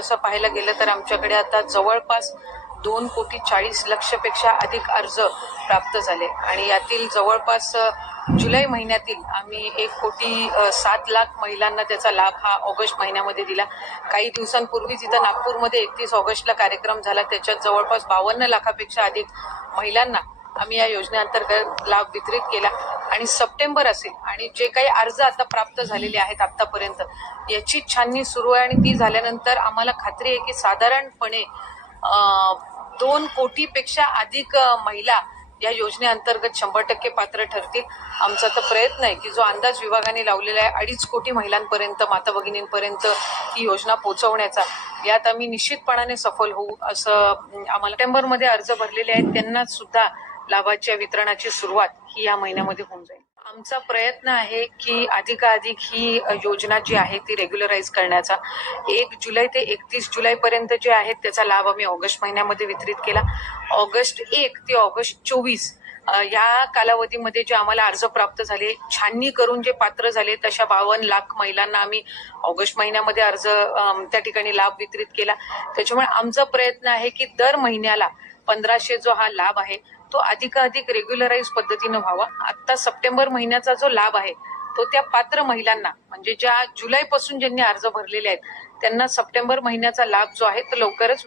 तसं पाहायला गेलं तर आमच्याकडे आता जवळपास 2,40,00,000पेक्षा अधिक अर्ज प्राप्त झाले आणि यातील जवळपास जुलै महिन्यातील आम्ही 1,07,00,000 महिलांना त्याचा लाभ हा ऑगस्ट महिन्यामध्ये दिला. काही दिवसांपूर्वीच इथं नागपूरमध्ये 31 ऑगस्टला कार्यक्रम झाला, त्याच्यात जवळपास 52 लाखापेक्षा अधिक महिलांना आम्ही या योजनेअंतर्गत लाभ वितरित केला. आणि सप्टेंबर असेल आणि जे काही अर्ज आता प्राप्त झालेले आहेत आतापर्यंत याची छाननी सुरू आहे आणि ती झाल्यानंतर आम्हाला खात्री आहे की साधारणपणे 2 कोटीपेक्षा अधिक महिला या योजनेअंतर्गत 100% पात्र ठरतील. आमचा तर प्रयत्न आहे की जो अंदाज विभागाने लावलेला आहे 2.5 कोटी महिलांपर्यंत, माता भगिनींपर्यंत ही योजना पोहोचवण्याचा, यात आम्ही निश्चितपणाने सफल होऊ असं आम्हाला. सप्टेंबरमध्ये अर्ज भरलेले आहेत त्यांना सुद्धा लाभाच्या वितरणाची सुरुवात ही या महिन्यामध्ये होऊन जाईल. आमचा प्रयत्न आहे की अधिकाधिक ही योजना जी आहे ती रेग्युलराईज करण्याचा. 1 जुलै ते 31 जुलैपर्यंत जे आहेत त्याचा लाभ आम्ही ऑगस्ट महिन्यामध्ये वितरित केला. ऑगस्ट 1 ते ऑगस्ट 24 या कालावधीमध्ये जे आम्हाला अर्ज प्राप्त झाले, छाननी करून जे पात्र झाले तशा 52 लाख महिलांना आम्ही ऑगस्ट महिन्यामध्ये अर्ज त्या ठिकाणी लाभ वितरित केला. त्याच्यामुळे आमचा प्रयत्न आहे की दर महिन्याला 1500 जो हा लाभ आहे तो अधिकाधिक रेग्युलराईज पद्धतीनं व्हावा. आता सप्टेंबर महिन्याचा जो लाभ आहे तो त्या पात्र महिलांना, म्हणजे ज्या जुलैपासून ज्यांनी अर्ज भरलेले आहेत त्यांना सप्टेंबर महिन्याचा लाभ जो आहे तो लवकरच